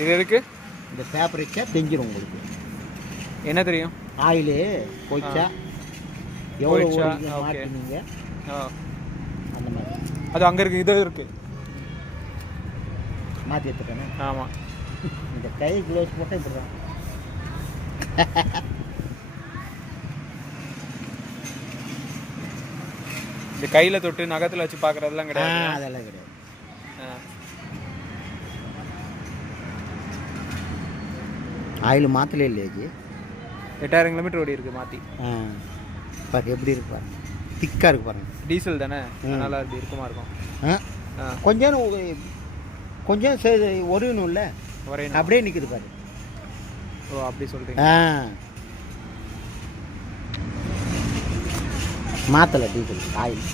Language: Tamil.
இது இருக்கு. இந்த பேப்பர் வச்சா தெரிஞ்சிடும் உங்களுக்கு. என்ன தெரியும்? ஆயிலு போயிச்சா எவ்வளோ மாட்டினீங்க அந்த மாதிரி. அது அங்கே இருக்குது, இது இருக்குது. மாற்றி எடுத்துட்டேனே. ஆமாம். இந்த கை க்ளோஸ் போட்டால் இப்படி தான். இந்த கையில் தொட்டு நகத்தில் வச்சு பார்க்குறதெல்லாம் கிடையாது. அதெல்லாம் கிடையாது. ஆயில் மாற்றலே இல்லையா ஜி? 8000 கிலோமீட்டர் ஓடி இருக்குது மாற்றி. பாரு எப்படி இருக்கு பாருங்க, திக்காக இருக்கு பாருங்க. டீசல் தானே, நல்லா இப்படி இருக்குமா இருக்கும். கொஞ்சம் ஒருணும் இல்லை, அப்படியே நிற்குது பாரு. ஓ அப்படி சொல்கிறீங்க. மாற்றலை டீசல் ஆயில்.